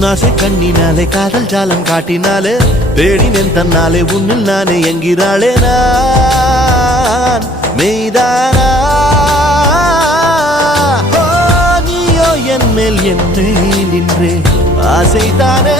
உன்னாசை கண்ணினாலே காதல் ஜாலம் காட்டினாலே தேடினேன் தன்னாலே உன்னில் நானே என்கிறாளே நான் மெய்தானா நீயோ என் மேல் என்னே நின்றே ஆசைதானே